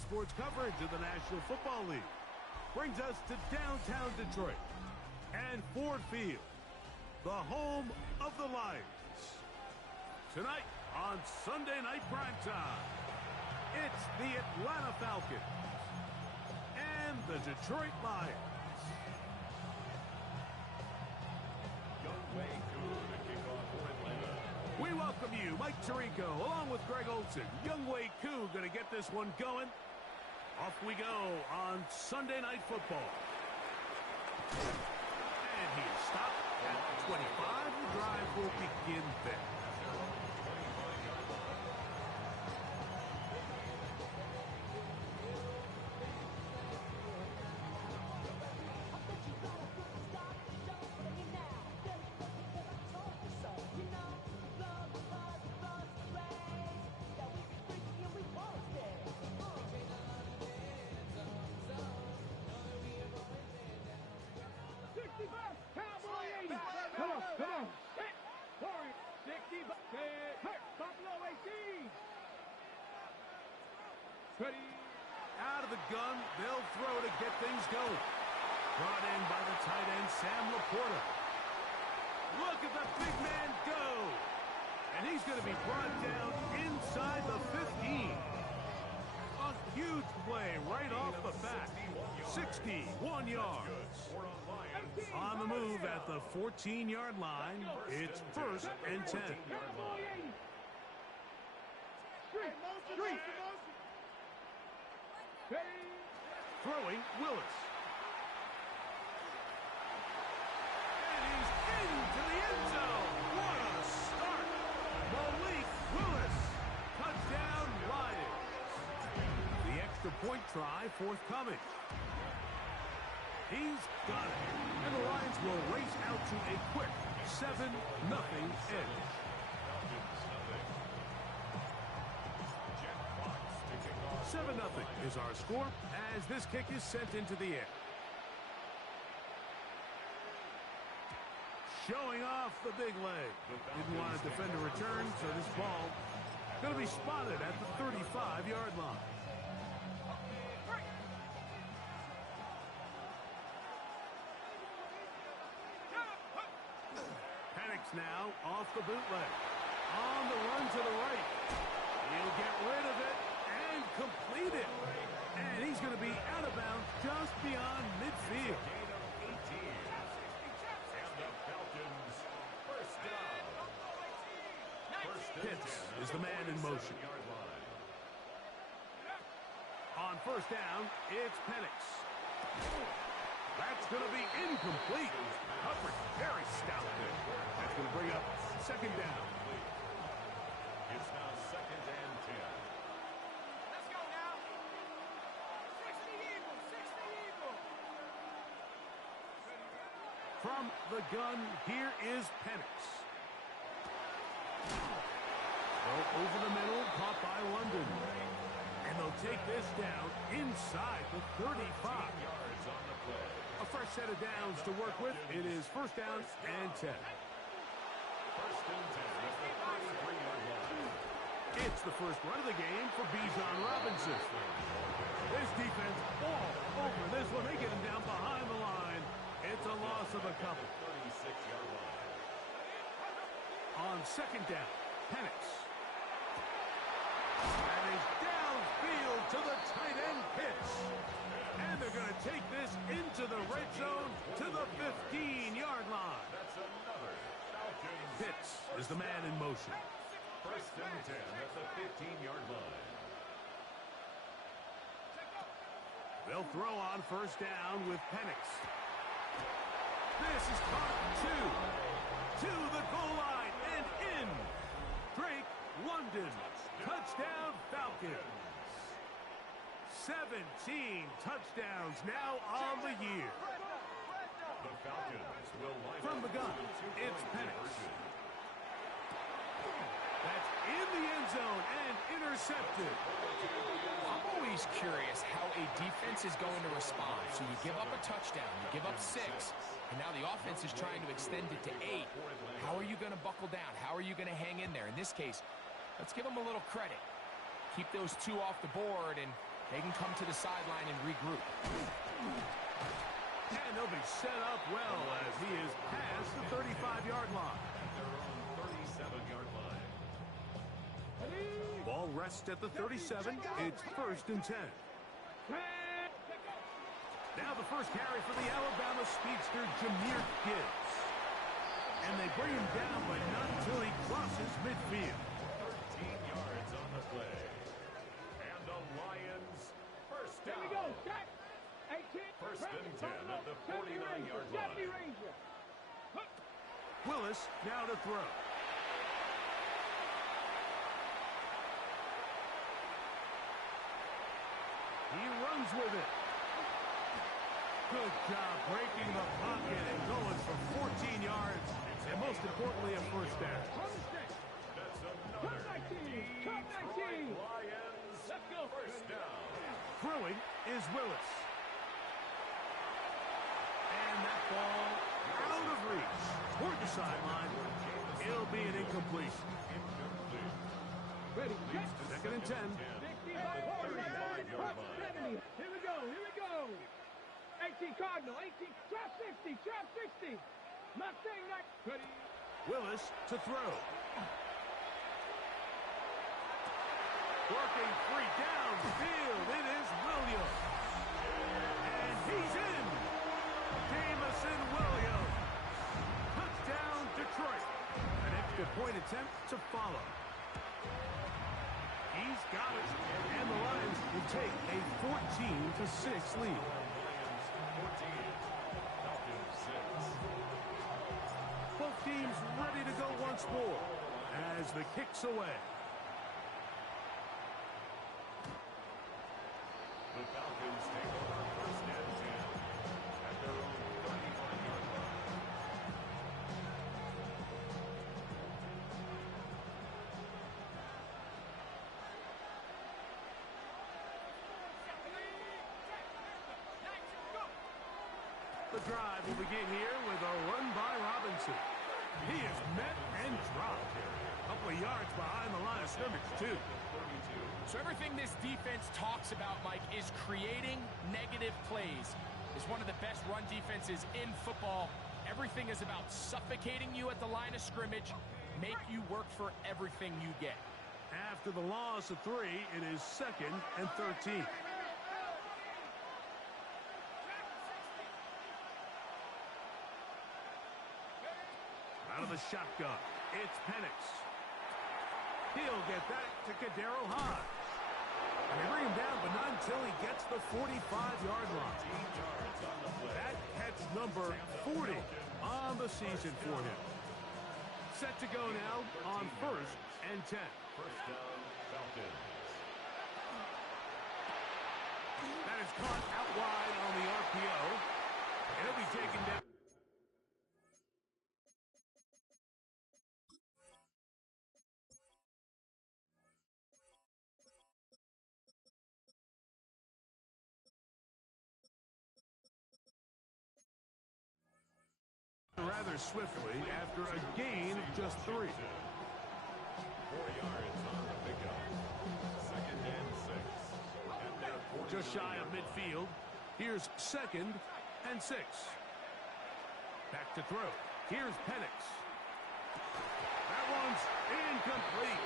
sports coverage of the National Football League brings us to downtown Detroit and Ford Field, the home of the Lions. Tonight on Sunday Night Primetime, it's the Atlanta Falcons and the Detroit Lions. We welcome you, Mike Tirico, along with Greg Olson. Younghoe Koo going to get this one going. Off we go on Sunday Night Football. And he is stopped at 25. The drive will begin there. Out of the gun, they'll throw to get things going. Brought in by the tight end, Sam Laporta. Look at the big man go. And he's going to be brought down inside the 15. A huge play right off the bat. 61 yards. On the move at the 14-yard line, it's 1st and 10. Throwing Willis. And he's into the end zone. What a start. Malik Willis. Touchdown Lions. The extra point try forthcoming. He's got it. And the Lions will race out to a quick 7-0 edge. 7-0 is our score as this kick is sent into the air. Showing off the big leg. Didn't want to defend a return, so this ball going to be spotted at the 35-yard line. Penix now off the bootleg. On the run to the right. He'll get rid of it. Complete it. And he's going to be out of bounds just beyond midfield. Pitts is the man in motion. On 1st down, it's Penix. That's going to be incomplete. Coverage very stout there. That's going to bring up 2nd down. It's now 2nd and 10. From the gun, here is Penix. Over the middle, caught by London. And they'll take this down inside the 35. A fresh set of downs to work with. It is 1st down and 10. 1st and 10 at the 33-yard line. It's the first run of the game for Bijan Robinson. This defense all over this one. They get him down behind the line. It's a loss of a couple. 36-yard line. On 2nd down, Penix. And he's downfield to the tight end Pitts. And they're going to take this into the red zone to the 15-yard line. That's another. Pitts is the man in motion. 1st and 10 at the 15-yard line. They'll throw on 1st down with Penix. This is caught 2 to the goal line and in. Drake London. Touchdown Falcons. 17 touchdowns now on the year. The Falcons will line from the gun. It's Penix. That's in the end zone and intercepted. I'm always curious how a defense is going to respond. So you give up a touchdown, you give up 6, and now the offense is trying to extend it to 8. How are you going to buckle down? How are you going to hang in there? In this case, let's give them a little credit. Keep those 2 off the board and They can come to the sideline and regroup. And they'll be set up well as he is past the 35-yard line. Their own 37-yard line. Ball rests at the 37. It's 1st and 10. Now the first carry for the Alabama speedster, Jahmyr Gibbs. And they bring him down, but not until he crosses midfield. 13 yards on the play. And the Lions first down. Here we go. Check. 18. 1st and 10 at the 49-yard line. Willis now to throw. He runs with it. Good job breaking the pocket and going for 14 yards. And most importantly, a first down. That's another deep try. Lions. Let's go. First down. Throwing is Willis. And that ball out of reach toward the sideline. It'll be an incompletion. Ready. Check. 2nd and 10. 35-yard line. Here we go. Here we go. 18 Cardinal. 18. Trap 60. Trap 60. Not saying that. Ready. Willis to throw. Working free downfield. It is Williams. And he's in. Jamison Williams. Touchdown, Detroit. An extra point attempt to follow. He's got it. And the Lions will take a 14-6 lead. Lions 14. Falcons 6. Both teams ready to go once more as the kick's away. The Falcons take over 1st and 10 at their own 35-yard line. The drive will begin here with a run by Robinson. He is met and dropped. A couple of yards behind the line of scrimmage, too. So everything this defense talks about, Mike, is creating negative plays. It's one of the best run defenses in football. Everything is about suffocating you at the line of scrimmage, make you work for everything you get. After the loss of 3, it is 2nd and 13. Out of the shotgun, it's Penix. He'll get that to Kadero Hodge. And they bring him down, but not until he gets the 45-yard line. That catch number 40 on the season for him. Set to go now on 1st and 10. First down, Falcons. That is caught out wide on the RPO. And it'll be taken down. Rather swiftly after a gain of just 3. 4 yards on the pickup. 2nd and 6. At their 40. Just shy of midfield. Here's 2nd and 6. Back to throw. Here's Penix. That one's incomplete.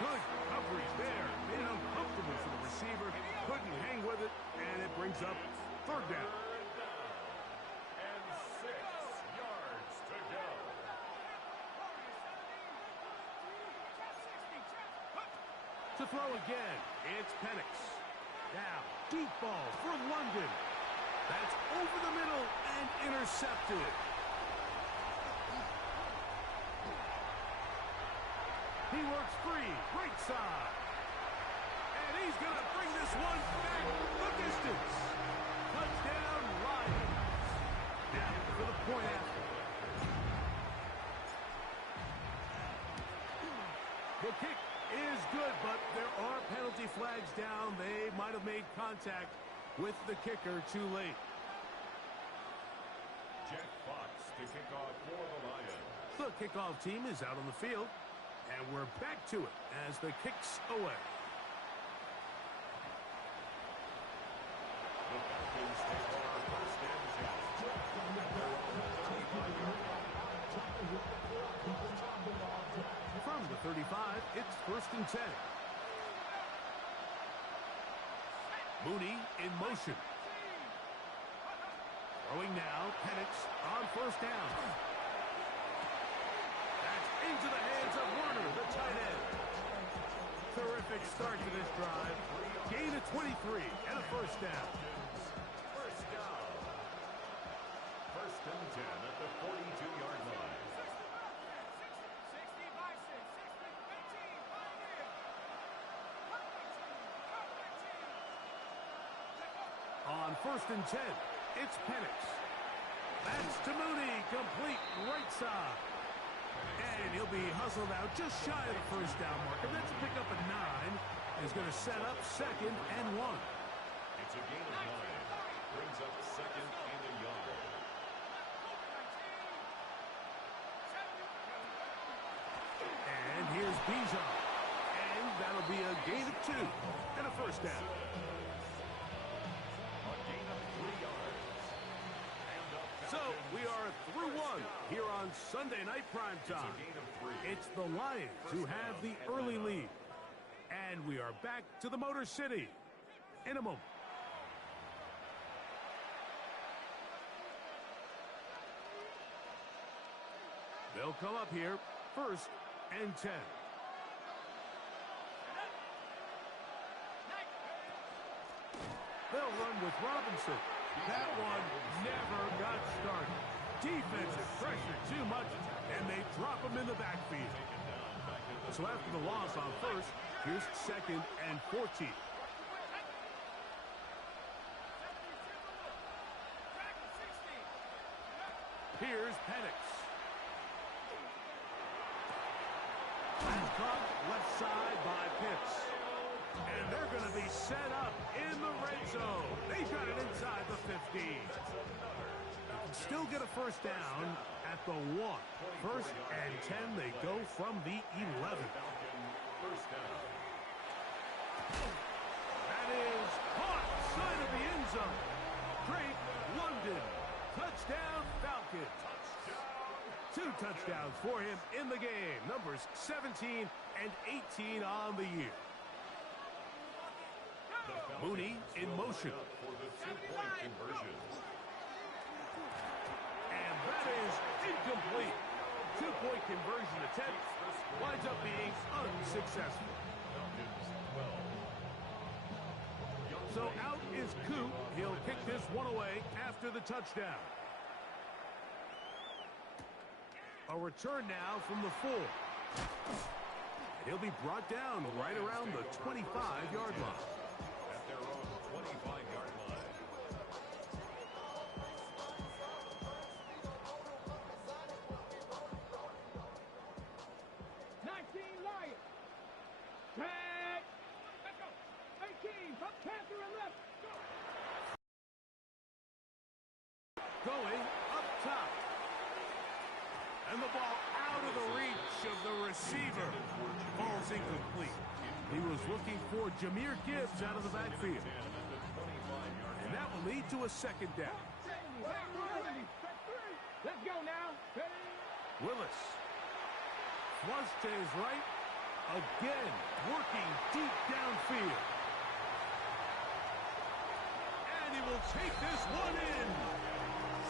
Good coverage there. Made it uncomfortable for the receiver. Couldn't hang with it, and it brings up 3rd down. And 6 yards to go. To throw again, it's Penix. Now, deep ball for London. That's over the middle and intercepted. He works free, right side. And he's going to bring this one back the distance. Touchdown, Lions. Down for the point after. The kick is good, but there are penalty flags down. They might have made contact with the kicker too late. Jack Fox to kick off for the Lions. The kickoff team is out on the field, and we're back to it as the kick's away. take over first and 10. At their own 35-yard line. From the 35, it's first and 10. Mooney in motion. Throwing now, Penix on first down. That's into the hands of Werner, the tight end. Terrific start to this drive. Gain of 23 and a first down. First down. First and 10 at the 42-yard line. On first and 10, it's Penix. That's to Mooney, complete right side. And he'll be hustled out just shy of the first down marker. That's a pickup of 9. Is going to set up second and 1. It's a gain of 9. Brings up second and a yard. And here's Bijan. And that'll be a gain of 2 and a first down. A gain of 3 yards. So we are through 1 here on Sunday Night Primetime. It's a gain of 3. It's the Lions who have the early lead. And we are back to the Motor City in a moment. They'll come up here first and 10. They'll run with Robinson. That one never got started. Defensive pressure too much, and they drop him in the backfield. So after the loss on first, here's second and 14. Here's Penix. Pass caught left side by Pitts. And they're going to be set up in the red zone. They got it inside the 15. Still get a first down at the 1. First and 10, they go from the 11. First down. That is caught. Side of the end zone. Drake London. Touchdown Falcons. 2 touchdowns for him in the game. Numbers 17 and 18 on the year. Mooney in motion. For the 2-point conversion. And that is incomplete. 2-point conversion attempt winds up being unsuccessful. So out is Coop. He'll kick this one away after the touchdown. A return now from the 4. He'll be brought down right around the 25-yard line. At their own 25-yard line. Lions. 10. Let's go. 18. Panther and left. Go. Going up top. And the ball out of the reach of the receiver. Ball's incomplete. He was looking for Jahmyr Gibbs out of the backfield. And that will lead to a second down. Let's go now. Willis. Flush to his right. Again, working deep downfield. And he will take this one in.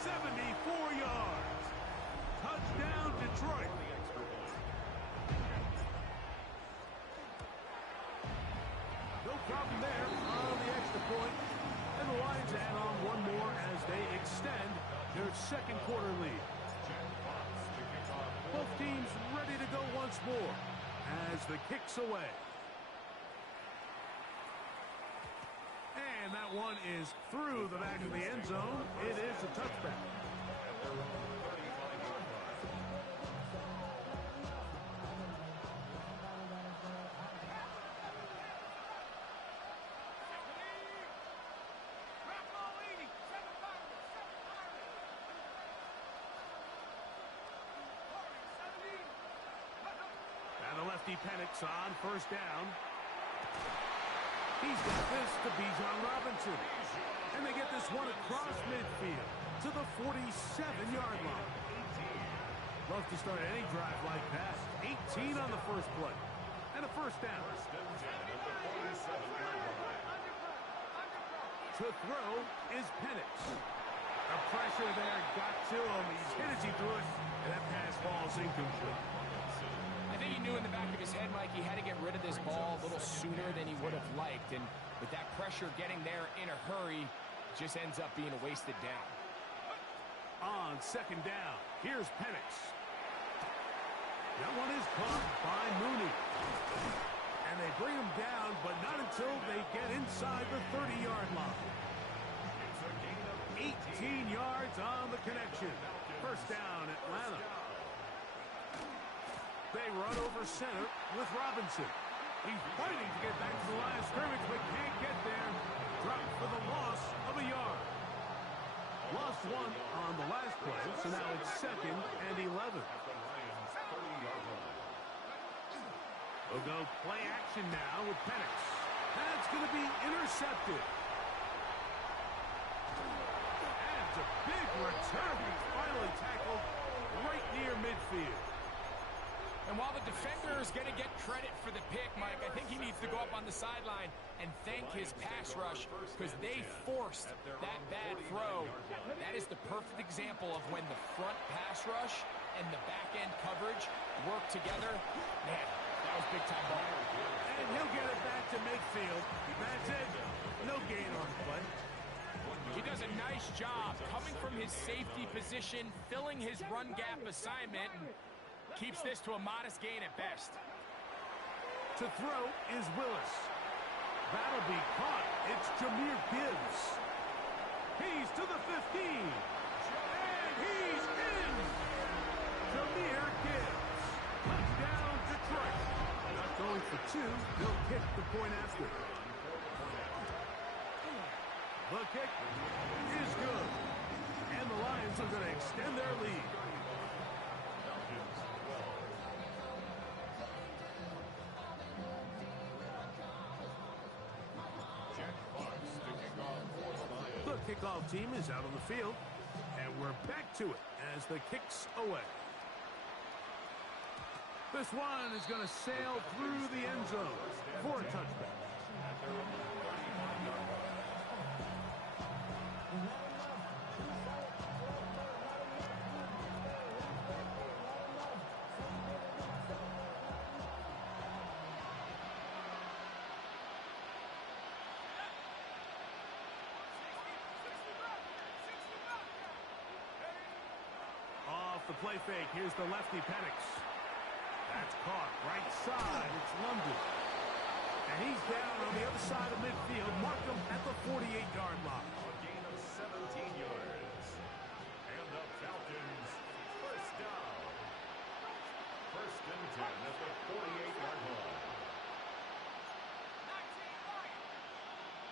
74 yards. Touchdown, Detroit. No problem there on the extra point. And the Lions add on one more as they extend their second quarter lead. Both teams ready to go once more as the kick's away. And that one is through the back of the end zone. It is a touchback. Penix on first down. He's got this to Bijan Robinson. And they get this one across midfield to the 47-yard line. Love to start any drive like that. 18 on the first play. And a first down. To throw is Penix. The pressure there got to him. He's hit as he threw it, and that pass falls incomplete. I think he knew in the back of his head, Mike, he had to get rid of this ball a little sooner than he would have liked. And with that pressure getting there in a hurry, it just ends up being a wasted down. On second down, here's Penix. That one is caught by Mooney. And they bring him down, but not until they get inside the 30-yard line. 18 yards on the connection. First down, Atlanta. They run over center with Robinson. He's fighting to get back to the line of scrimmage, but can't get there. Dropped for the loss of a yard. Lost one on the last play, so now it's 2nd and 11. We'll go play action now with Penix. That's going to be intercepted. And it's a big return. He's finally tackled right near midfield. And while the defender is going to get credit for the pick, Mike, I think he needs to go up on the sideline and thank his pass rush because they forced that bad throw. That is the perfect example of when the front pass rush and the back-end coverage work together. Man, that was big-time ball. And he'll get it back to midfield. That's it. No gain on the play. He does a nice job coming from his safety position, filling his run gap assignment, and keeps this to a modest gain at best. To throw is Willis. That'll be caught. It's Jahmyr Gibbs. He's to the 15. And he's in. Jahmyr Gibbs. Touchdown, Detroit. Not going for 2. They'll kick the point after. The kick is good. And the Lions are going to extend their lead. The kickoff team is out on the field, and we're back to it as the kick's away. This one is going to sail through the end zone for a touchback. The play fake. Here's the lefty Penix. That's caught right side. It's London. And he's down on the other side of midfield. Mark him at the 48-yard line. A gain of 17 yards. And the Falcons first down. 1st and 10 at the 48-yard line.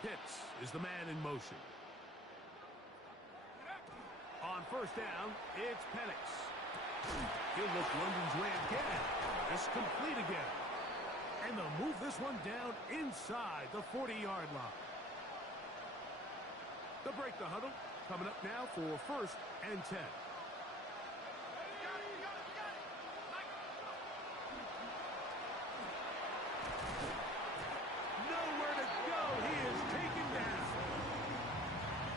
Pitts is the man in motion. On first down, it's Penix. He'll look London's way again. It's complete again. And they'll move this one down inside the 40-yard line. They'll break the huddle. Coming up now for 1st and 10. Nowhere to go. He is taken down.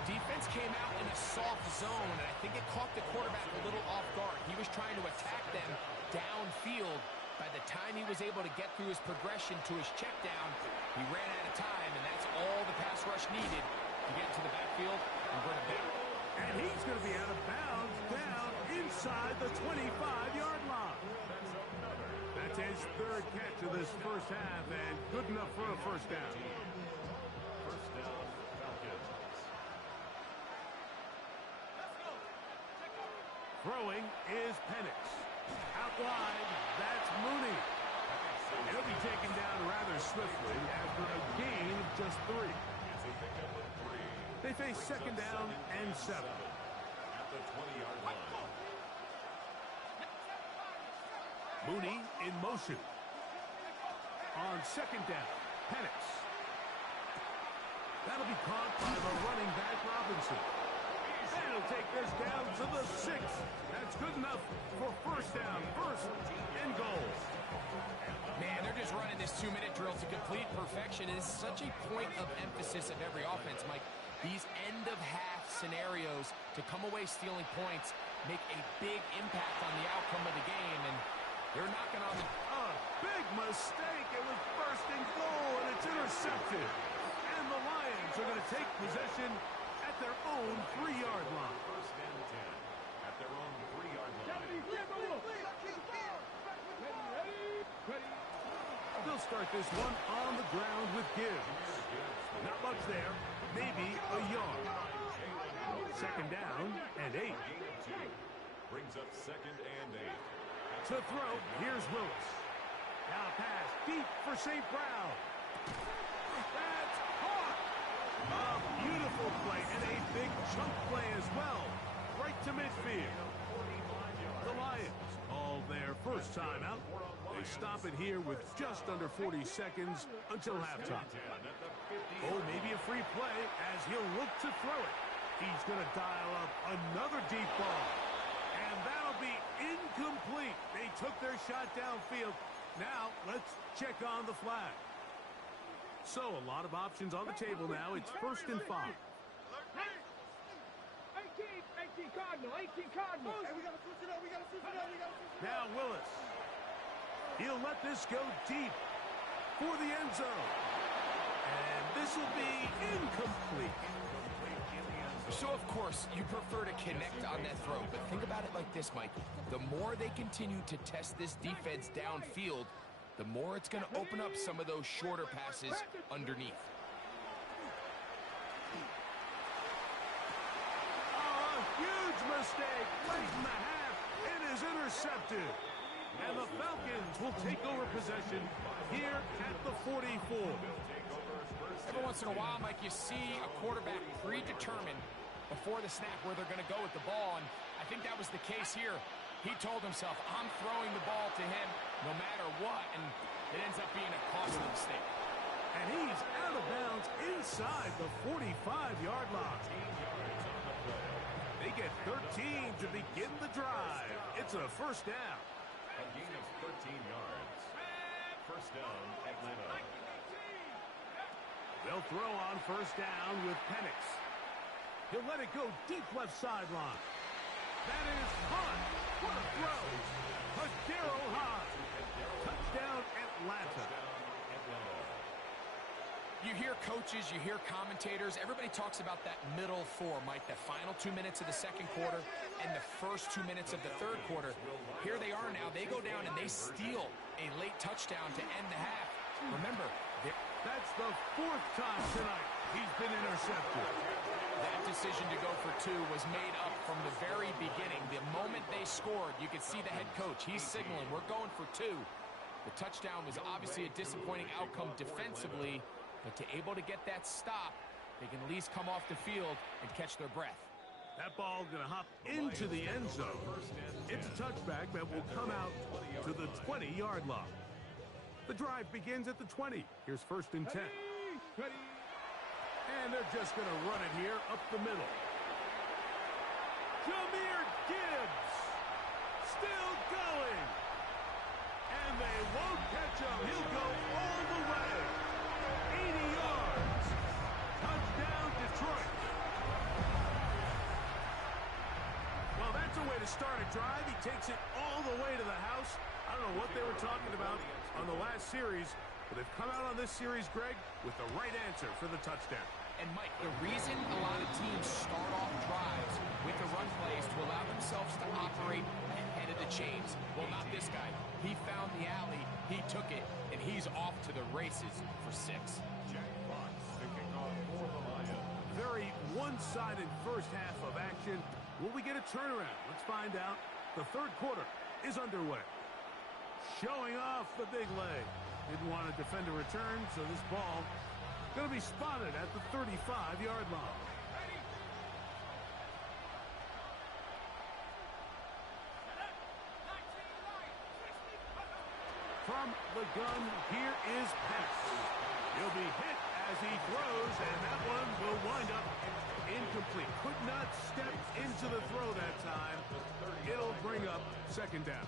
Defense came out in a soft zone, and I think it caught the quarterback a little off guard. He was trying to attack them downfield. By the time he was able to get through his progression to his check down, he ran out of time, and that's all the pass rush needed to get to the backfield and bring him down. And he's going to be out of bounds down inside the 25-yard line. That's his 3rd catch of this first half, and good enough for a first down. First down, Falcons. Throwing is Penix. Out wide, that's Mooney. He'll be taken down rather swiftly after a gain of just 3. They face 2nd down and 7. At the 20-yard line. Mooney in motion. On 2nd down, Penix. That'll be caught by the running back Robinson. And he'll take this down to the 6. That's good enough for first down, first and goal. Man, they're just running this 2-minute drill to complete perfection. It is such a point of emphasis of every offense, Mike. These end-of-half scenarios to come away stealing points make a big impact on the outcome of the game, and they're knocking on the... Big mistake. It was first and goal, and it's intercepted. And the Lions are going to take possession at their own 3-yard line. First and 10 at their own 3-yard line. They'll start this one on the ground with Gibbs. Not much there. Maybe a yard. Second down and 8. Brings up second and 8. To throw, here's Willis. Now pass deep for St. Brown. That's caught. A beautiful play and a big chunk play as well. Right to midfield. The Lions call their first timeout. They stop it here with just under 40 seconds until halftime. Oh, maybe a free play as he'll look to throw it. He's going to dial up another deep ball. And that'll be incomplete. They took their shot downfield. Now, let's check on the flag. So, a lot of options on the table now. It's first and 5. 18 Cardinal, 18 Cardinal. Hey, we got to switch it up, we got to switch it up, we got to switch it up. Now Willis. He'll let this go deep for the end zone. And this will be incomplete. So, of course, you prefer to connect on that throw, but think about it like this, Mike. The more they continue to test this defense downfield, the more it's going to open up some of those shorter passes underneath. Huge mistake late in the half. It is intercepted. And the Falcons will take over possession here at the 44. Every once in a while, Mike, you see a quarterback predetermined before the snap where they're going to go with the ball, and I think that was the case here. He told himself, I'm throwing the ball to him no matter what, and it ends up being a costly mistake. And he's out of bounds inside the 45-yard line. They get 13 to begin the drive. It's a first down. A gain of 13 yards. First down, Atlanta. They'll throw on first down with Penix. He'll let it go deep left sideline. That is Hunt. What a throw. Hadero high. Touchdown, Atlanta. You hear coaches, you hear commentators, everybody talks about that middle four, Mike, the final 2 minutes of the second quarter and the first 2 minutes of the third quarter. Here they are now. They go down and they steal a late touchdown to end the half. Remember, that's the 4th time tonight he's been intercepted. That decision to go for 2 was made up from the very beginning. The moment they scored, you could see the head coach. He's signaling, we're going for 2. The touchdown was obviously a disappointing outcome defensively, but to able to get that stop, they can at least come off the field and catch their breath. That ball going to hop into the end zone. It's a touchback that will come out to the 20-yard line. The drive begins at the 20. Here's first and 10. And they're just going to run it here up the middle. Jahmyr Gibbs still going. And they won't catch him. He'll go all the way. 80 yards. Touchdown, Detroit. Well, that's a way to start a drive. He takes it all the way to the house. I don't know what they were talking about on the last series, but they've come out on this series, Greg, with the right answer for the touchdown. And, Mike, the reason a lot of teams start off drives with the run plays to allow themselves to operate ahead of the chains. Well, not this guy. He found the alley, he took it, and he's off to the races for 6. Jack Fox picking off for the Lions. Very one-sided first half of action. Will we get a turnaround? Let's find out. The third quarter is underway. Showing off the big leg. Didn't want to defend a return, so this ball going to be spotted at the 35-yard line. From the gun, here is Penix. He'll be hit as he throws, and that one will wind up incomplete. Could not step into the throw that time. It'll bring up second down.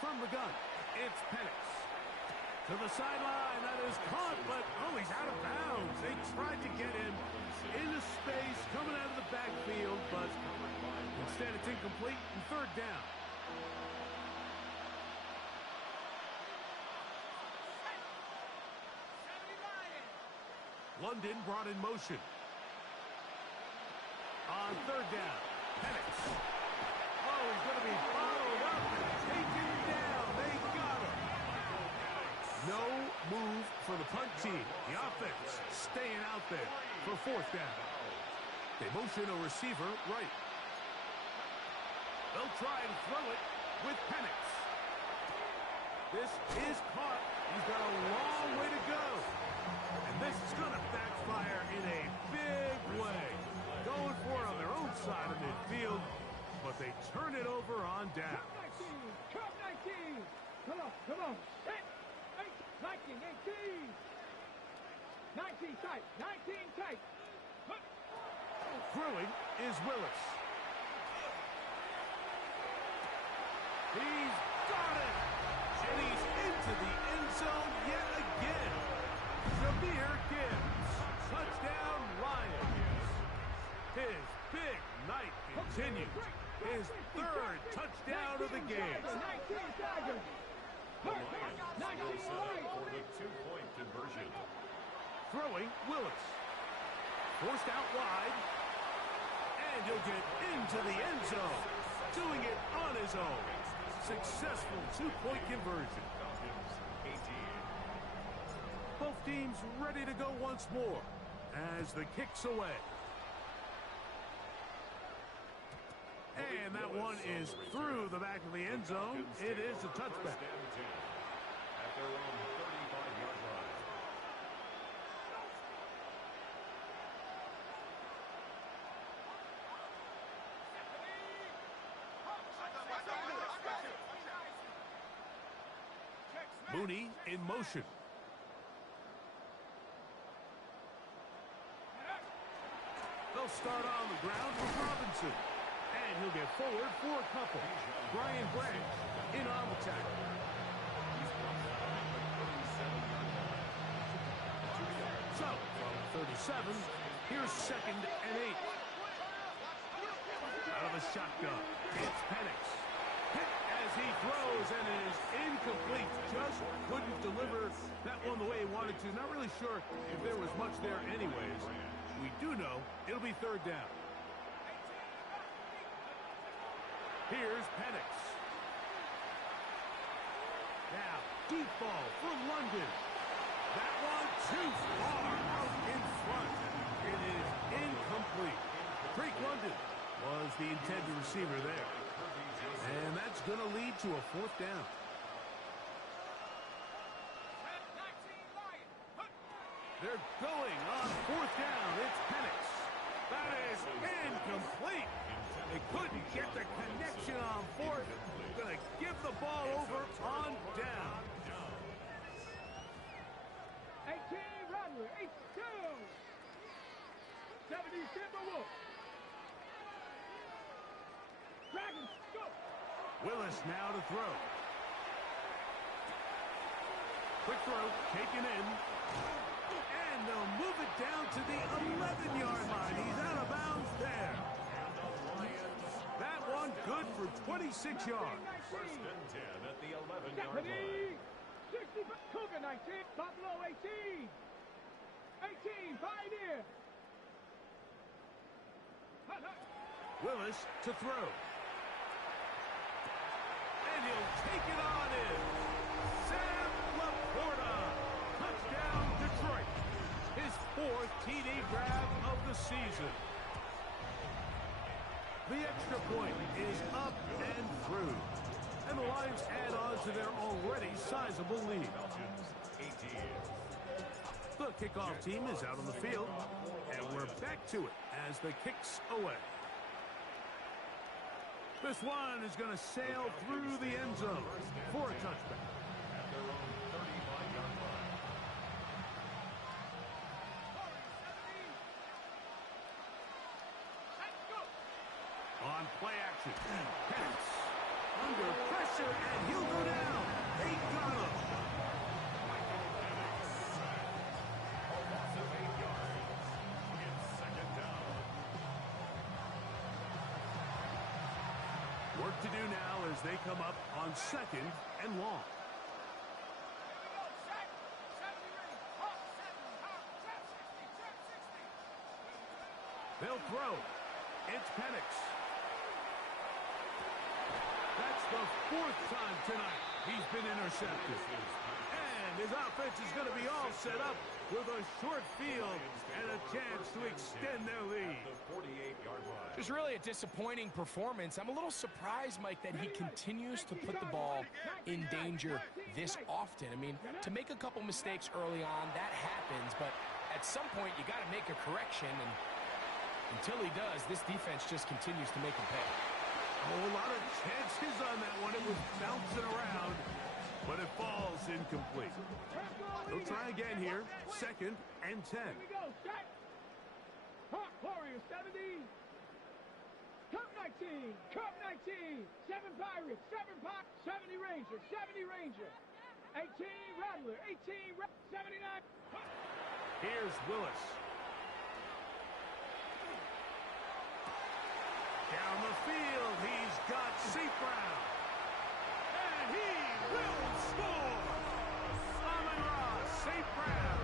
From the gun, it's Penix. To the sideline, that is caught, but he's out of bounds. They tried to get him into space, coming out of the backfield, but instead it's incomplete and third down. London brought in motion. On third down, Penix. He's going to be followed up and taken down. They got him. No move for the punt team. The offense staying out there for fourth down. They motion a receiver right. They'll try and throw it with Penix. This is caught. He's got a long way to go. And this is going to backfire in a big way. Going for it on their own side of midfield, but they turn it over on down. Cup 19. Come on. 19, 18. 19 tight. 19 tight. Throwing is Willis. He's got it. And he's into the end zone yet again. Jahmyr Gibbs. Touchdown Lions. His big night continues. His third touchdown of the game. 19 Tigers. For the two-point conversion. Throwing Willis. Forced out wide. And he'll get into the end zone. Doing it on his own. Successful two-point conversion. Both teams ready to go once more as the kick's away. And that one is through the back of the end zone. It is a touchback. At their own 35-yard line. Mooney in motion. They'll start on the ground with Robinson. And he'll get forward for a couple. Brian Branch in on the tackle. So, from 37, here's second and 8. Out of the shotgun, it's Penix. Hit as he throws and is incomplete. Just couldn't deliver that one the way he wanted to. Not really sure if there was much there anyways. We do know it'll be third down. Here's Penix. Now, deep ball for London. That one too far out in front. It is incomplete. Drake London was the intended receiver there. And that's going to lead to a fourth down. They're going on fourth down. It's Penix. That is incomplete. They couldn't get the connection on fourth. Going to give the ball over on down. 18 Runway. 82. 70 Timberwolves. Dragons, go. Willis now to throw. Quick throw, taken in. And they'll move it down to the 11-yard line. He's out of bounds there. That one good for 26 yards. First and 10 at the 11-yard line. 65, Cougar 19, Buffalo 18. 18, Pioneer. Willis to throw. And he'll take it on in. Sam Laporta. Touchdown, Detroit. His fourth TD grab of the season. The extra point is up and through. And the Lions add on to their already sizable lead. The kickoff team is out on the field. And we're back to it as the kick's away. This one is going to sail through the end zone for a touchback. At their own 35-yard line. On play action. Penix under pressure, and he'll go down. They got him. Loss of 8 yards. It's second down. Work to do now as they come up on second and long. They'll throw. It's Penix. That's the 4th time tonight he's been intercepted. And his offense is going to be all set up with a short field and a chance to extend their lead. The 48-yard line. Just really a disappointing performance. I'm a little surprised, Mike, that he continues to put the ball in danger this often. I mean, to make a couple mistakes early on, that happens, but at some point you got to make a correction, and until he does, this defense just continues to make him pay. Oh, a lot of chances on that one. It was bouncing around, but it falls incomplete. They'll try again here. Second and 10. Here we go. Set. Hawk Warriors 70. Cup 19. Cup 19. 7 Pirates. 7 Pop. 70 Ranger. 70 Ranger. 18 Rattler. 18 79. Here's Willis. Down the field, he's got St. Brown. And he will score! Amon-Ra St. Brown.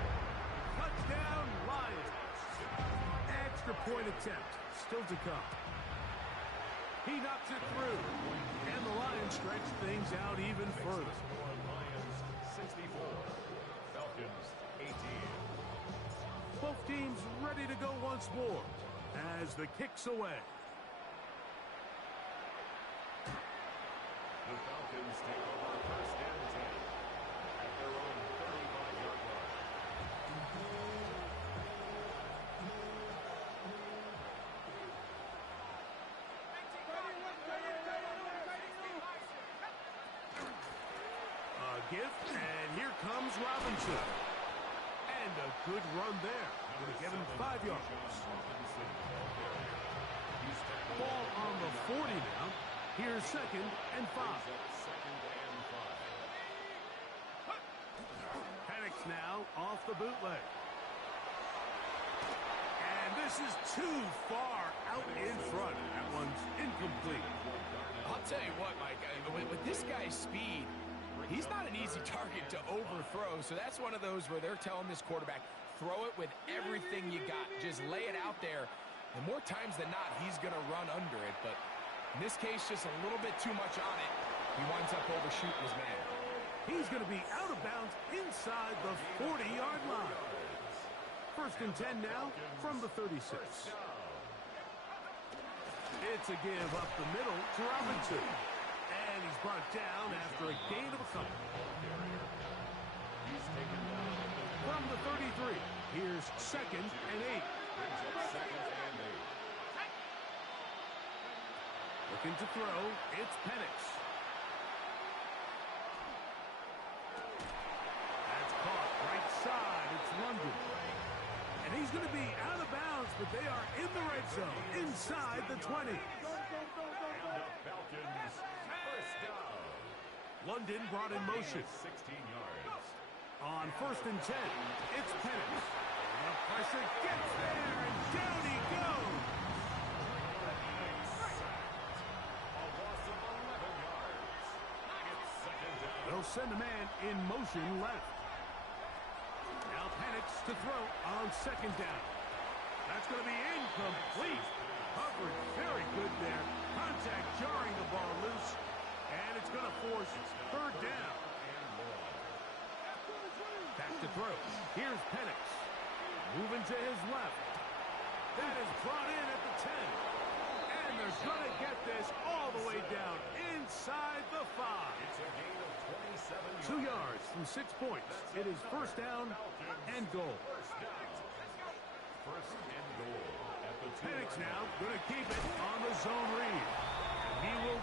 Touchdown, Lions. Extra point attempt still to come. He knocks it through. And the Lions stretch things out even further. Lions 64. Falcons 18. Both teams ready to go once more as the kick's away. The Falcons take over first and 10 at their own 35-yard line. A gift, and here comes Robinson. And a good run there. Going to give him 5 yards. Ball on the 40 now. Here's second and 5. Penix now off the bootleg. And this is too far out in front. That one's incomplete. I'll tell you what, Mike, with this guy's speed, he's not an easy target to overthrow, so that's one of those where they're telling this quarterback, throw it with everything you got. Just lay it out there. And more times than not, he's going to run under it, but in this case, just a little bit too much on it. He winds up overshooting his man. He's going to be out of bounds inside the 40-yard line. First and 10 now from the 36. It's a give up the middle to Robinson. And he's brought down after a gain of a couple. From the 33, here's second and 8. Looking to throw, it's Penix. That's caught right side, it's London. And he's going to be out of bounds, but they are in the red zone, inside the 20. London brought in motion. 16 yards. On first and 10, it's Penix. The pressure gets there, and down he goes. They'll send a man in motion left. Now Penix to throw on second down. That's going to be incomplete. Coverage very good there. Contact jarring the ball loose. And it's going to force third down. Back to throw. Here's Penix. Moving to his left. That is brought in at the 10. And they're going to get this all the way down inside the 5. It's a gain of 27 2 yards from 6 points. It is first down and goal. First and goal at the 2. Penix now going to keep it on the zone read. He will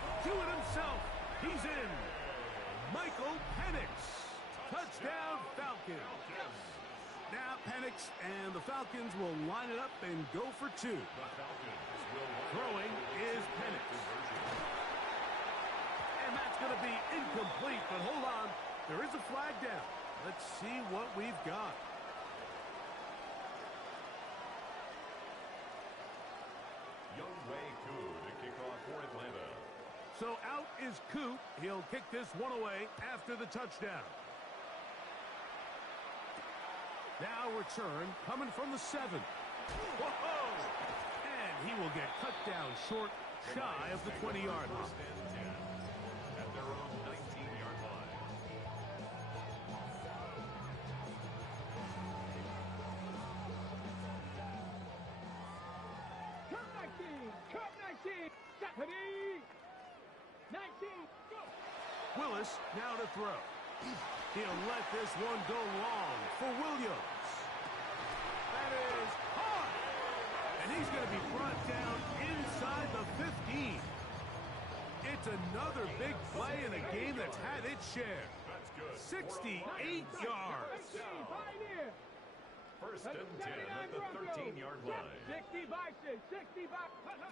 sticks, and the Falcons will line it up and go for two. Throwing is Penix. And that's going to be incomplete, but hold on. There is a flag down. Let's see what we've got. So out is Coop. He'll kick this one away after the touchdown. Now return coming from the 7. Whoa! And he will get cut down short, shy of the 20-yard line. At their own 19-yard line. Cup 19, Cup 19, Stephanie. 19, go. Willis now to throw. He'll let this one go long for Williams. That is hard. And he's going to be brought down inside the 15. It's another big play in a game that's had its share. 68 yards. First and 10 at the 13-yard line. 60 Bison, 60 Bison.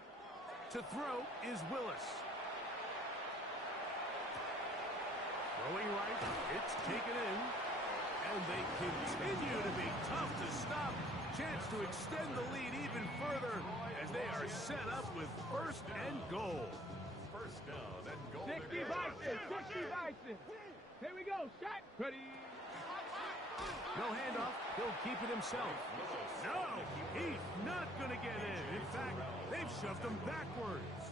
To throw is Willis. Throwing right, it's taken in. And they continue to be tough to stop. Chance to extend the lead even further as they are set up with first and goal. First down and goal. 60 Bison, 60 Bison. Here we go, set, ready. No handoff, he'll keep it himself. No, he's not going to get in. In fact, they've shoved him backwards.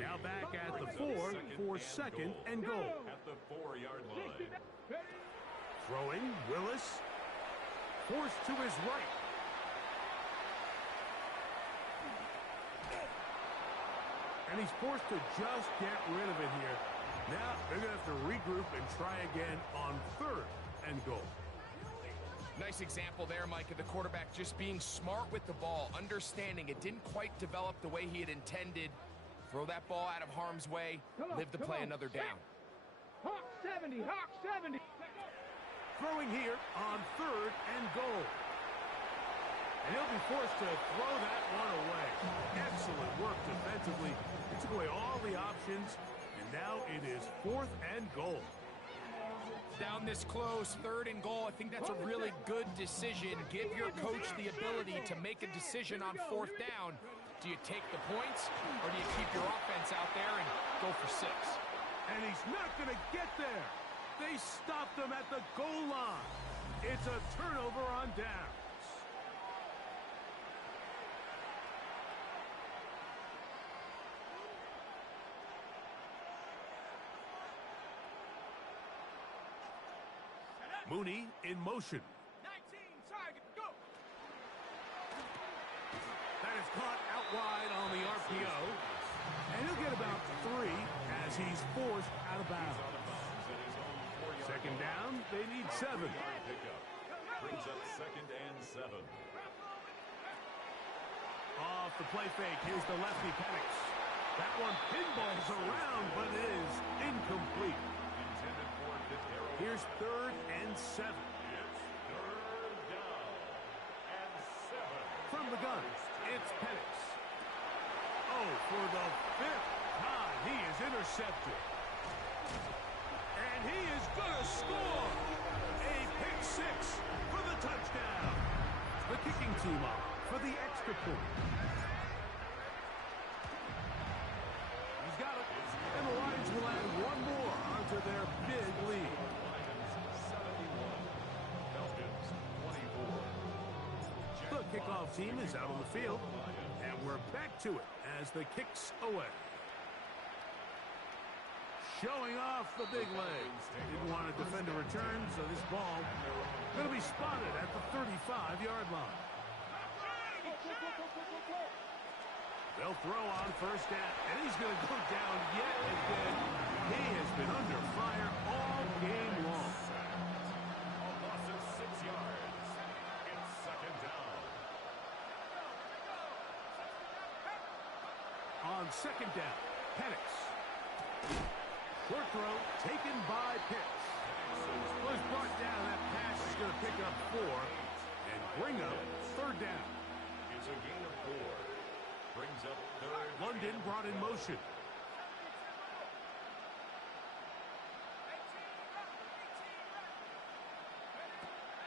Now back at the 4 for second and goal. At the 4-yard line. Throwing, Willis. Forced to his right. And he's forced to just get rid of it here. Now they're going to have to regroup and try again on third and goal. Nice example there, Mike, of the quarterback just being smart with the ball, understanding it didn't quite develop the way he had intended. Throw that ball out of harm's way, live to play another down. Hawk 70, Hawk 70. Throwing here on third and goal. And he'll be forced to throw that one away. Excellent work defensively. It took away all the options, and now it is fourth and goal. Down this close, third and goal, I think that's a really good decision. Give your coach the ability to make a decision on fourth down. Do you take the points, or do you keep your offense out there and go for 6? And he's not going to get there. They stopped him at the goal line. It's a turnover on downs. Mooney in motion. 19, target, go. That is caught out wide on the RPO. And he'll get about 3 as he's forced out of bounds. Second down, they need 7. Brings up second and 7. Off the play fake, here's the lefty Penix. That one pinballs around, but it is incomplete. Here's third and 7. It's third down and 7. From the gun, it's Penix. Oh, for the 5th time, he is intercepted. And he is going to score. A pick 6 for the touchdown. The kicking team up for the extra point. He's got it. And the Lions will add one more onto their big lead. The kickoff team is out on the field, and we're back to it as the kicks away. Showing off the big legs. Didn't want to defend a return, so this ball going to be spotted at the 35-yard line. They'll throw on first down, and he's going to go down yet again. He has been under fire all game long. A loss of 6 yards. It's second down. On second down, Penix. Short throw taken by Pitts. Was brought down. That pass is going to pick up 4. And bring up third down. It's a gain of 4. Brings up third. London brought in motion.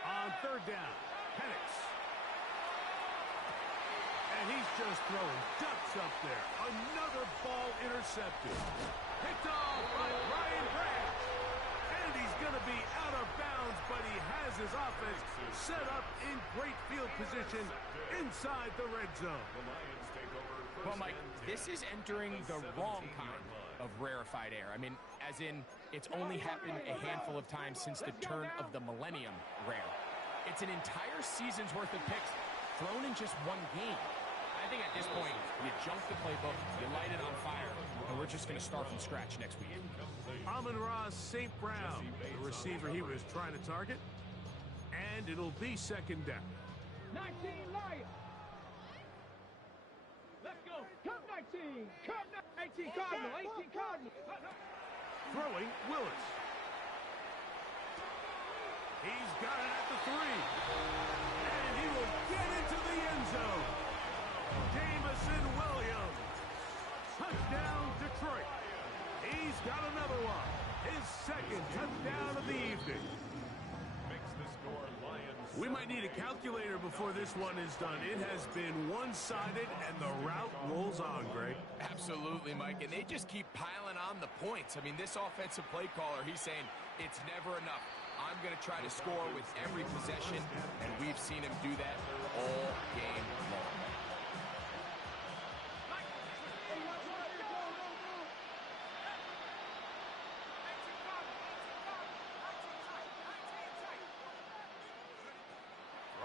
On third down, Penix. And he's just throwing ducks up there. Another ball intercepted. Picked off by Ryan Branch. And he's going to be out of bounds, but he has his offense set up in great field position inside the red zone. The Lions take over. Well, Mike, this is entering the wrong kind of rarefied air. I mean, as in, it's only happened a handful of times since the turn of the millennium rare. It's an entire season's worth of picks thrown in just one game. I think at this point, you junk the playbook, you light it on fire, and we're just going to start from scratch next week. Amon-Ra St. Brown, the receiver he was trying to target. And it'll be second down. 19 Lions. Let's go. Cup 19. Cup 18 Cardinal. 18 Cardinal. Throwing Willis. He's got it at the 3. And he will get into the end zone. Jamison Williams. Touchdown, Detroit. He's got another one. His second touchdown of the evening. Makes the score Lions. We might need a calculator before this one is done. It has been one-sided, and the route rolls on, Greg. Absolutely, Mike, and they just keep piling on the points. I mean, this offensive play caller, he's saying it's never enough. I'm going to try to score with every possession, and we've seen him do that all game long.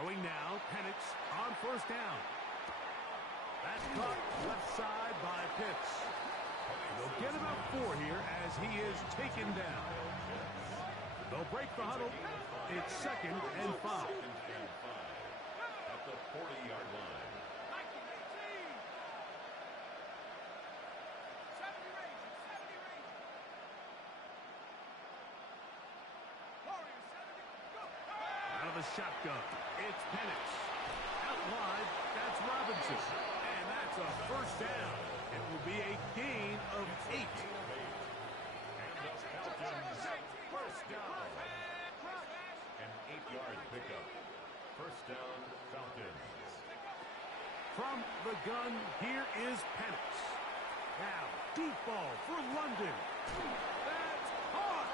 Throwing now, Penix on first down. That's caught left side by Pitts. They'll get about 4 here as he is taken down. They'll break the huddle. It's second and 5. At the 40-yard line. Out of the shotgun, it's Penix. Out wide, that's Robinson. And that's a first down. It will be a gain of 8. And the Falcons, first down. An 8-yard pickup. First down, Falcons. From the gun, here is Penix. Now, deep ball for London. That's caught.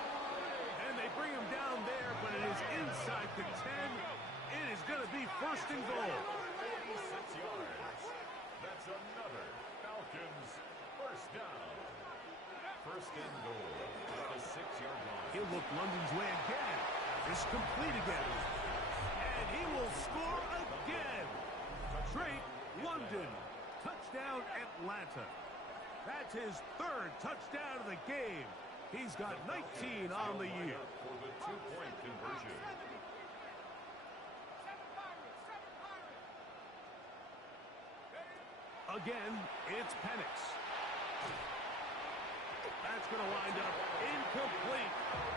And they bring him down there, but it is inside the 10. It is going to be first and goal. 86 yards. That's another Falcons first down. First and goal at the 6-yard line. He'll look London's way again. It's complete again. And he will score again. Drake London. Touchdown Atlanta. That's his 3rd touchdown of the game. He's got 19 on the year. For the 2-point conversion. Again, it's Penix. That's going to wind up incomplete.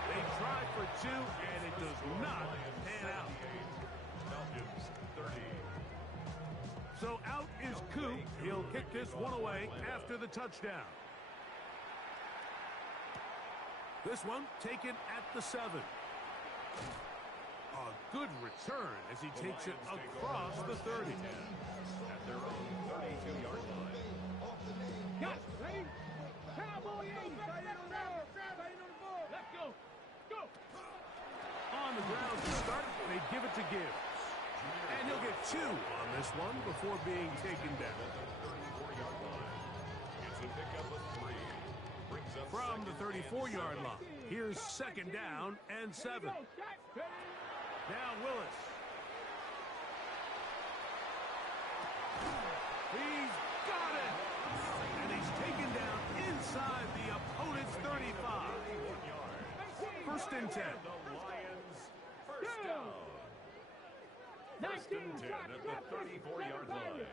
They tried for 2, and it does not pan out. Falcons 30. So out is Coop. He'll kick this one away after the touchdown. This one taken at the 7. A good return as he takes it across the 30. At their own 32-yard line. Got it. Ready? Cowboy 80. Sight in on the ball. Sight in on the ball. Let's go. Go. On the ground to start, they give it to Gibbs. And he'll get 2 on this one before being taken down. 34-yard line. It's a pickup of 3. Brings up From the 34-yard line, here's second down and 7. Now Willis. He's got it! And he's taken down inside the opponent's 35. First and 10. the Lions first down. First and 10 at the 34-yard line.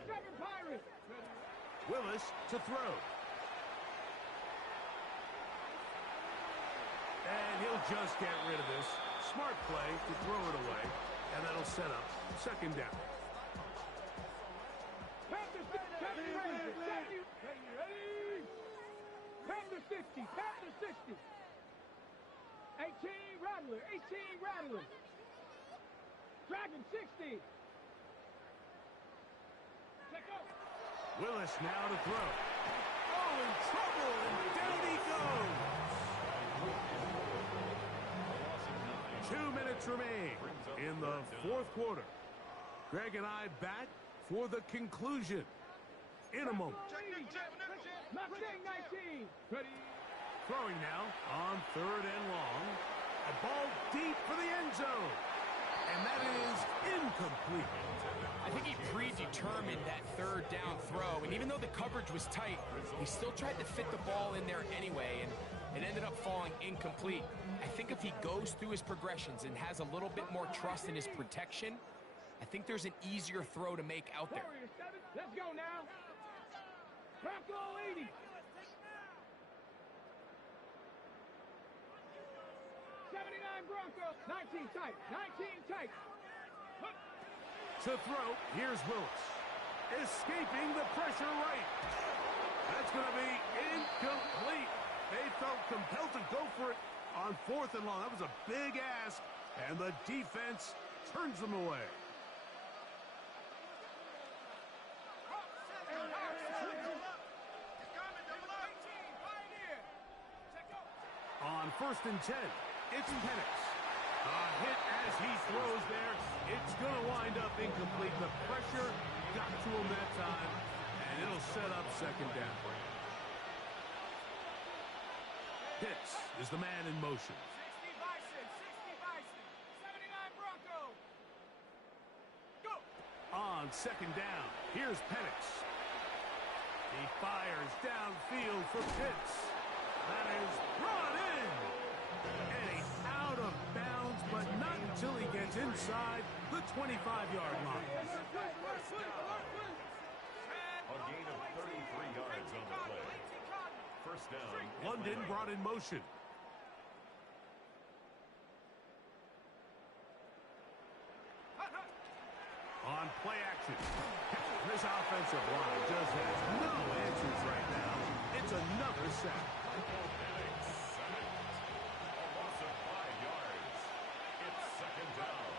Willis to throw. And he'll just get rid of this. Smart play to throw it away. And that'll set up second down. Panthers 70 Rangers. 70. Ready? Panthers 50. Panthers 60. 18 Rattler. 18 Rattler. Dragon 60. Check out. Willis now to throw. Oh, in trouble, and down he goes. 2 minutes remain in the fourth quarter. Greg and I back for the conclusion in a moment. Mustang 19. Ready? Throwing now on 3rd and long. A ball deep for the end zone. And that is incomplete. I think he predetermined that 3rd down throw, and even though the coverage was tight, he still tried to fit the ball in there anyway, and it ended up falling incomplete. I think if he goes through his progressions and has a little bit more trust in his protection, I think there's an easier throw to make out there. Let's go now. Bronco 80. 79 Bronco. 19 tight. 19 tight. To throw, here's Willis. Escaping the pressure right. That's going to be incomplete. They felt compelled to go for it on 4th and long. That was a big ask, and the defense turns them away. On 1st and 10, it's Penix. A hit as he throws there. It's going to wind up incomplete. The pressure got to him that time, and it'll set up second down. Pitts is the man in motion. 60 Bison. 60 Bison. 79 Bronco. Go. On 2nd down, here's Penix. He fires downfield for Pitts. That is brought in. And he's out of bounds, but not until he gets inside the 25-yard line. A gain of 33 yards on the play. First down. London brought in motion. On play action. This offensive line just has no answers right now. It's another sack. A loss of 5 yards. It's second down.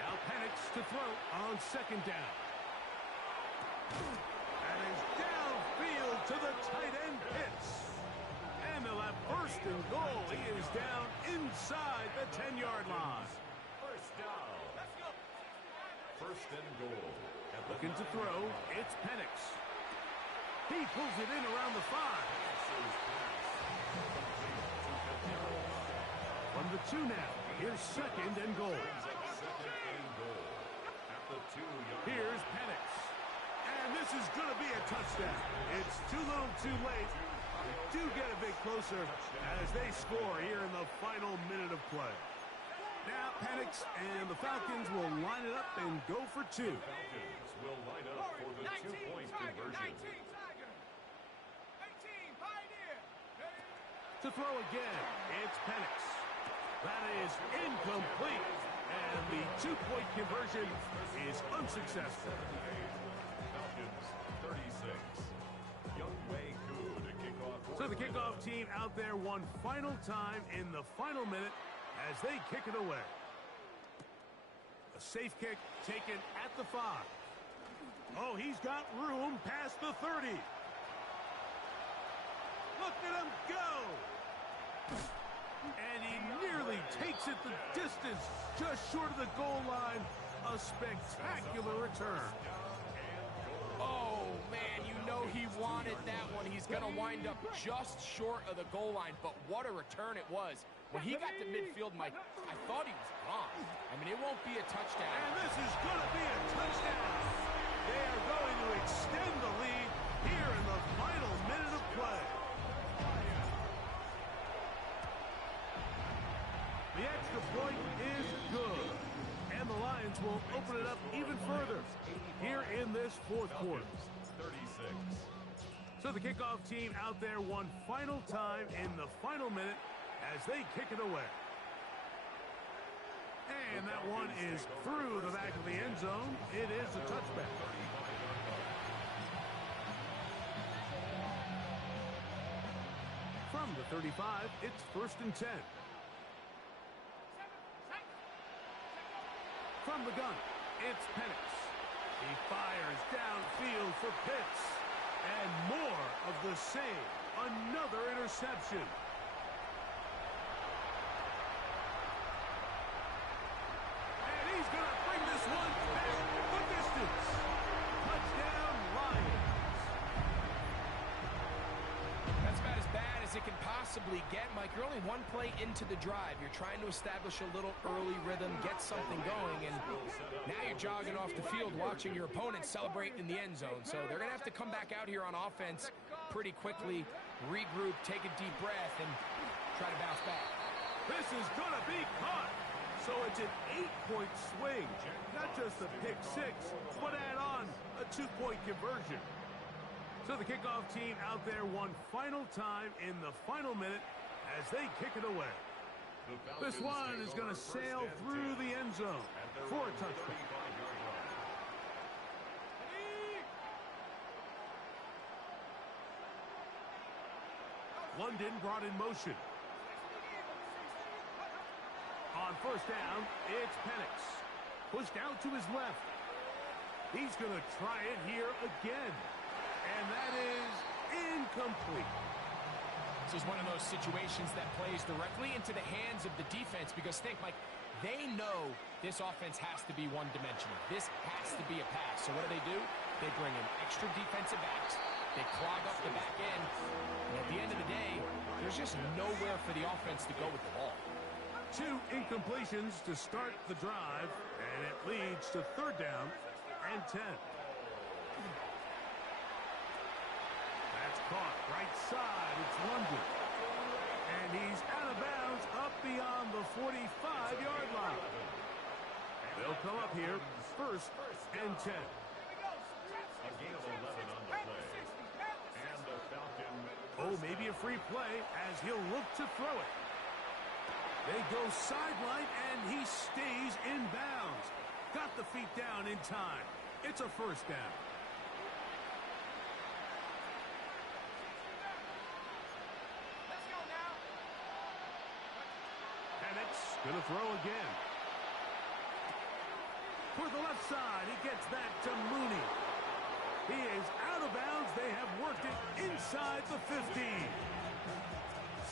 Now Penix to throw on 2nd down. That is downfield to the tight end Pitts. And they'll have 1st and goal. He is down inside the 10-yard line. First down. Let's go. 1st and goal. Looking to throw, it's Penix. He pulls it in around the 5. From the 2 now, here's 2nd and goal. Here's Penix. And this is going to be a touchdown. It's too little too late. They do get a bit closer as they score here in the final minute of play. Now Penix and the Falcons will line it up and go for 2. Falcons will line up for the 2-point conversion. 19 Tiger. 18 Pioneer. To throw again, it's Penix. That is incomplete. And the 2-point conversion is unsuccessful. Falcons 36. Young Wei Koo to kick off. So the kickoff team out there one final time in the final minute as they kick it away. A safe kick taken at the 5. Oh, he's got room past the 30. Look at him go. And he nearly takes it the distance, just short of the goal line. A spectacular return. Oh, man, you know he wanted that one. He's going to wind up just short of the goal line, but what a return it was. When he got to midfield, Mike, I thought he was gone. I mean, it won't be a touchdown. And this is going to be a touchdown. They are going to extend the lead here in the final minute of play. The extra point is good. And the Lions will open it up even further here in this fourth quarter. 36. So the kickoff team out there one final time in the final minute as they kick it away. And that one is through the back of the end zone. It is a touchback. From the 35, it's 1st and 10. From the gun, it's Penix. He fires downfield for Pitts. And more of the same. Another interception. And he's going to bring this one back the distance. Touchdown, Lions. That's about as bad as it can possibly get, Mike. You're only one play into the drive. You're trying to establish a little early rhythm, get something going, and now you're jogging off the field watching your opponent celebrate in the end zone. So they're going to have to come back out here on offense pretty quickly, regroup, take a deep breath, and try to bounce back. This is going to be caught. So it's an 8-point swing. Not just a pick six, but add on a 2-point conversion. So the kickoff team out there one final time in the final minute as they kick it away. This one is going to sail through the end zone for a touchback. London brought in motion. On 1st down, it's Penix. Pushed out to his left. He's going to try it here again. And that is incomplete. This is one of those situations that plays directly into the hands of the defense because think, Mike, they know this offense has to be one-dimensional. This has to be a pass. So what do? They bring in extra defensive backs. They clog up the back end. And at the end of the day, there's just nowhere for the offense to go with the ball. 2 incompletions to start the drive, and it leads to 3rd down and 10. That's caught right side. It's London. And he's out of bounds up beyond the 45-yard line. They'll come up here 1st and 10. A gain of 11 on the play. And the Falcons. Oh, maybe a free play as he'll look to throw it. They go sideline, and he stays in bounds. Got the feet down in time. It's a 1st down. Let's go now. Penix going to throw again. For the left side, he gets that to Mooney. He is out of bounds. They have worked it inside the 15.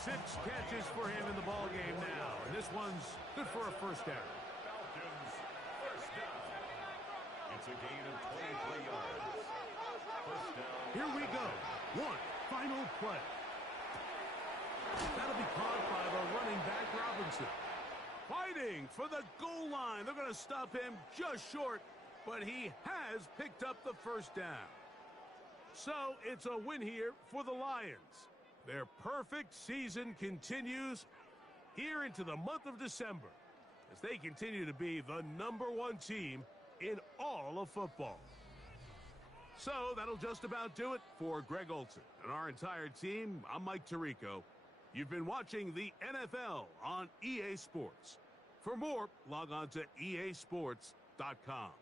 6 catches for him in the ball game now. And this one's good for a 1st down. Falcons, 1st down. It's a gain of 23 yards. 1st down. Here we go. One final play. That'll be caught by the running back Robinson. Fighting for the goal line. They're going to stop him just short, but he has picked up the 1st down. So it's a win here for the Lions. Their perfect season continues here into the month of December as they continue to be the #1 team in all of football. So that'll just about do it for Greg Olson and our entire team. I'm Mike Tirico. You've been watching the NFL on EA Sports. For more, log on to easports.com.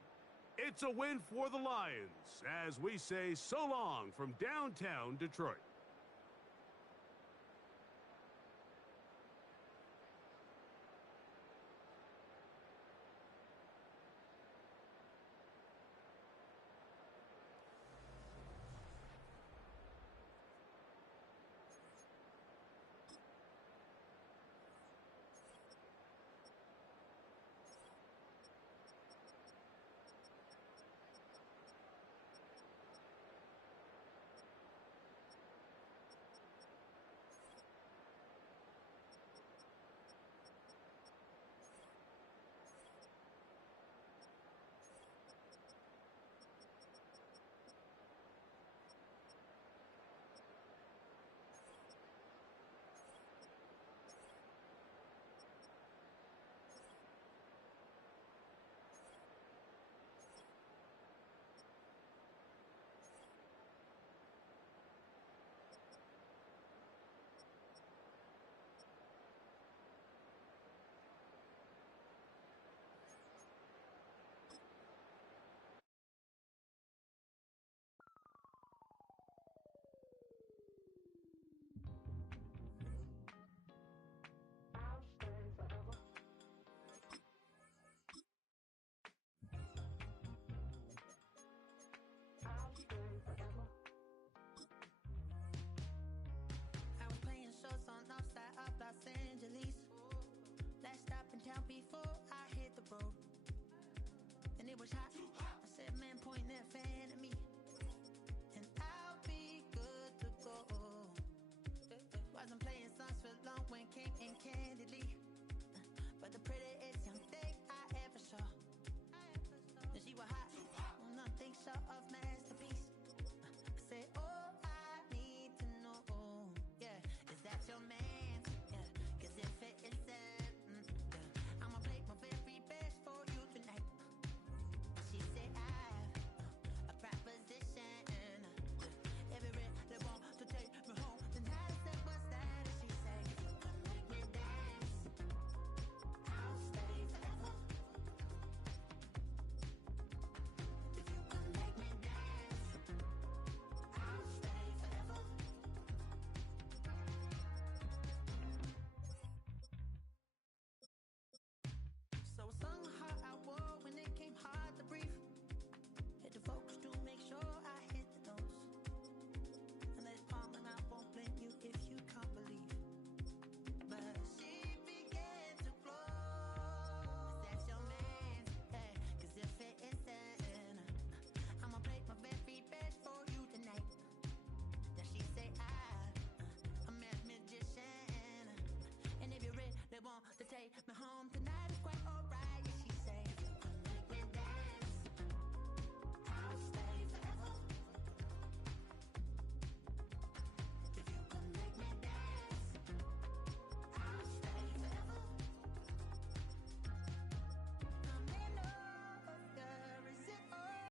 It's a win for the Lions as we say so long from downtown Detroit.